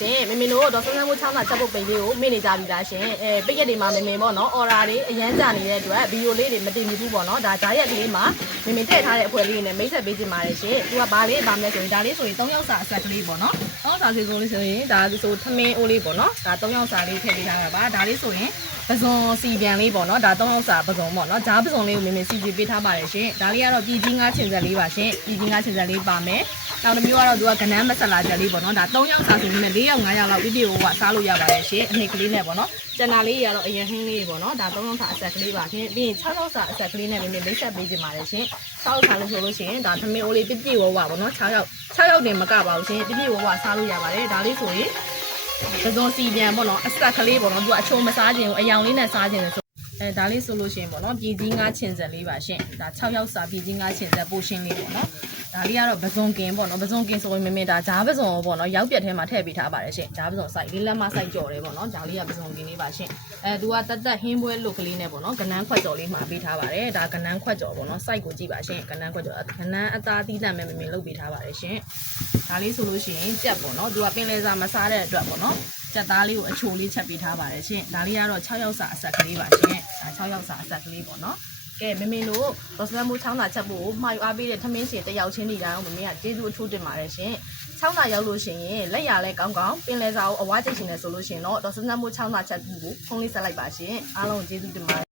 ရှင်မမေတို့တော့စမ်းစမ်းမှုချောင်းတာချက်ပုတ်ပိန်လေးကိုမေ့နေကြပြီလားရှင်ပိတ်ရက်တွေမှာမမေပေါ့နော်အော်ရာတွေအရန်ကြနေတဲ့အတွက်ဗီဒီယိုလေးတွေမတင်ဘူးပေါ့နော်ဒါဂျားရက်ကလေးမှာမမေထည့်ထားတဲ့အဖွဲလေးနဲ့မိတ်ဆက်ပေးချင်ပါတယ်ရှင်သူကဘာလေးပါမလဲဆိုရင်ဒါလေးဆိုရင်3ယောက်စာအဆက်ကလေးပေါ့နော်3ယောက်စာစီကုန်လေးဆိုရင်ဒါဆိုထမင်းအိုးလေးပေါ့နော်ဒါ3ယောက်စာလေးထည့်ပေးထားတာပါဒါလေးဆိုရင်ပဇွန်စီပြန်လေးပေါ့နော်ဒါ3ယောက်စာပဇွန်ပေါ့နော်ဂျားပဇွန်လေးကိုမမေစီကြည့်ပေးထားပါတယ်ရှင်ဒါလေးကတော့ပြည်ကြီးငါးချင်ဆက်လေးပါရှင်ပြည်ကြီးငါးချင်ဆက်လေးပါမယ်နောက်တစ်မျိုးကတော့သူကကနန်းမဆလာချက်လေးပေါ့နော်ဒါ3ယောက်စာဆိုရင်4ယောက်5ယောက်လောက်ပြည့်ပြည့်ဝဝစားလို့ရပါတယ်ရှင်အနှစ်ကလေးနဲ့ပေါ့နော်ကျန်တာလေးကတော့အရင်ဟင်းလေးပေါ့နော်ဒါ3ယောက်စာအဆက်ကလေးပါရှင်ပြီးရင်6ယောက်စာအဆက်ကလေးနဲ့မမေမိတ်ဆက်ပေးချင်ပါတယ်ရှင်6ယောက်စာလို့ဆိုလို့ရှိရင်ဒါသမင်းအိုးလေးပြည့်ပြည့်ဝဝပေါ့နော်6ယောက်တင်မကပါဘူးရှင်ပြည့်ပြည့်ဝဝစားလို့ရပါတယ်ဒါလေးဆိုရင်ပဇွန်စီပြန်ပေါ့နော်အဆက်ကလေးပေါ့နော်သူကအချုံမစားခြင်းဘူးအယောင်လေးနဲ့စားခြင်းဆိုဒါလေးဆိုလို့ရှိရင်ပေါ့နော်ပြည်ကြီးငါးချင်ဆက်လေးပါရှင်ဒါ6ယောက်စာပြည်ကြီးငါးချင်ဆက်ပိုရှင်းလေးပေါ့နော်ဒါလေးကတော့ပဇွန်ကင်ပေါ့နော်ပဇွန်ကင်ဆိုရင်မမေဒါဂျားပဇွန်ပေါ့နော်ရောက်ပြက်ထဲမှာထည့်ပေးထားပါတယ်ရှင်ဂျားပဇွန်စိုက်လေးလက်မစိုက်ကြော်တယ်ပေါ့နော်ဒါလေးကပဇွန်ကင်လေးပါရှင်သူကတက်တက်ဟင်းပွဲလုတ်ကလေးနဲ့ပေါ့နော်ကနန်းခွက်ကြော်လေးမှာပေးထားပါတယ်ဒါကနန်းခွက်ကြော်ပေါ့နော်စိုက်ကိုကြည့်ပါရှင်ကနန်းခွက်ကြော်ကနန်းအသားသီးတန့်မဲ့မမေလုတ်ပေးထားပါတယ်ရှင်ဒါလေးဆိုလို့ရှိရင်ကြက်ပေါ့နော်သူကပင်လယ်စာမစားတဲ့အတွက်ပေါ့နော်ကြက်သားလေးကိုအချိုလေးချက်ပေးထားပါတယ်ရှင်ဒါလေးကတော့6ယောက်စာအဆက်ကလေးပါရှင်ဒါ6ယောက်စာအဆက်ကလေးပေါ့နော်ကဲမမေတို့ဒေါ်စလမိုးချောင်းသာချက်ဖို့မှာယူအားပေးတဲ့ထမင်းရှင်တယောက်ချင်းနေကြအောင်မမေကကျေးဇူးအထူးတင်ပါတယ်ရှင်ချောင်းသာရောက်လို့ရှိရင်လက်ရလဲကောင်းကောင်းပင်လယ်စာကိုအဝါကျိတ်ရှင်နေဆိုလို့ရှိရင်တော့ဒေါ်စလမိုးချောင်းသာချက်ဖို့ဖုန်းလေးဆက်လိုက်ပါရှင်အားလုံးကျေးဇူးတင်ပါတယ်